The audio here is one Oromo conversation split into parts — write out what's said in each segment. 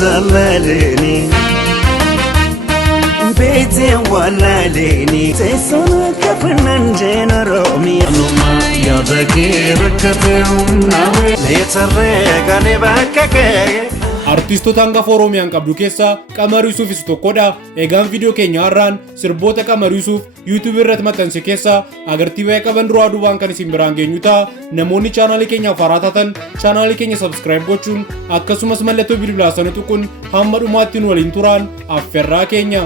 زلاليني بيتي ولاليني تسونا كفنا نجينا رومي يا ذكي ركبهم ناوي ليتريق أنا بككي Artistoota hangafa Oromiyaan qabdu keessaa Qamar Yuusuf isa tokkodha. Egaan viidiyoo keenya har'aan sirboota Qamar Yuusuf YouTube irratti maxxanse keessaa agartii baay'ee qaban duraa duubaan kan isin biraan geenyu ta'a. Namoonni chaanaalii keenyaaf haaraa taatan chaanaalii keenya subscribe gochuun akkasumas mallattoo bilbilaa sana tuquun hamma dhumaatti nu waliin turaan affeerraa keenya.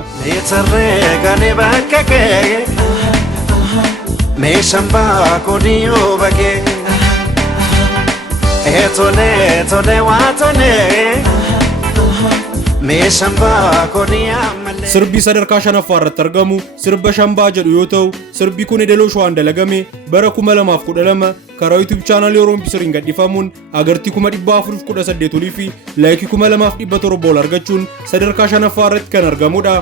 Sirbi sadarkaa shanaffaa irratti argamu sirba Shambaa jedhu yoo ta'u, sirbi kun Edeloo Shawaan dalagame bara 2012 karaa YouTube chaanaalii Oroompiisiriin gadhiifamuun agartii 418 olii fi laayikii 2700 ol argachuun sadarkaa shanaffaa irratti kan argamudha.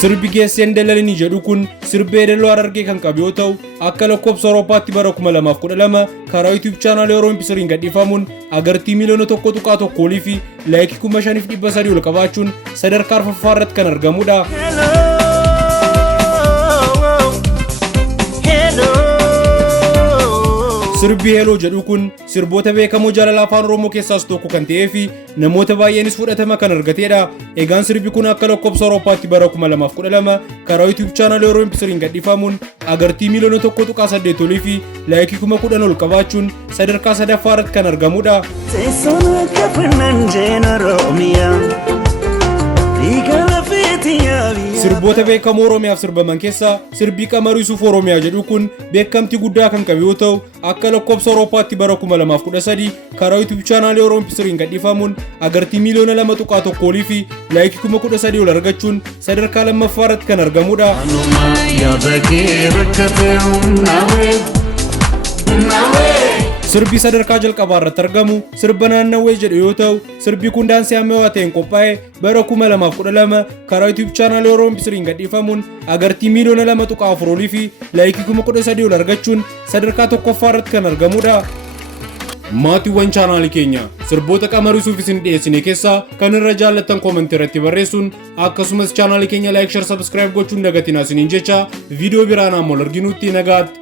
Sirbi Geesseen Dalalanii jedhu kun sirba Edeloo Harargee kan qabu yoo ta'u, akka lakkoofsa Awurooppaatti bara 2012 karaa YouTube chaanaalii Oroompiisiriin gadhiifamuun agartii miliyoona 1.1 olii fi laayikii 5300 ol qabaachuun sadarkaa arfaffaa irratti kan argamudha. Sirbi Heloo jedhu kun sirboota beekamoo jaalala afaan Oromoo keessaas tokko kan ta'ee fi namoota baay'eenis fudhatama kan argatedha. Egaan sirbi kun akka lakkoofsa Awurooppaatti bara 2012 karaa YouTube chaanaalii Oroompiisiriin gadhiifamuun agartii miliyoona 1.8 olii fi laayikii 10,000 ol qabaachuun sadarkaa sadaffaa irratti kan argamudha. Sirboota beekamoo Oromiyaaf sirbaman keessaa sirbi Qamar Yuusuf Oromiyaa jedhu kun beekamtii guddaa kan qabu yoo ta'u, akka lakkoofsa Awurooppaatti bara 2013 karaa YouTube chaanaalii Oroompiisiriin gadhiifamuun agartii miliyoona 2.1 olii fi laayikii 13,000 ol argachuun sadarkaa lammaffaa irratti kan argamudha. Sirbi sadarkaa jalqabaa irratti argamu sirba Naannawwee jedhu yoo ta'u, sirbi kun daansii ammayyaa ta'een qophaa'e bara 2012 karaa YouTube chaanaalii Oroompiisiriin gadhiifamuun agartii miliyoona 2.4 olii fi laayikii 13,000 ol argachuun sadarkaa tokkoffaa irratti kan argamudha. Maatiiwwan chaanaalii keenya sirboota Qamar Yuusuf isin dhiyeessine keessaa kan irra jaallattan koomentii irratti barreessuun akkasumas chaanaalii keenya like, share, subscribe gochuun dagatinaa isiniin jecha viidiyoo biraan ammoo arginutti nagaatti.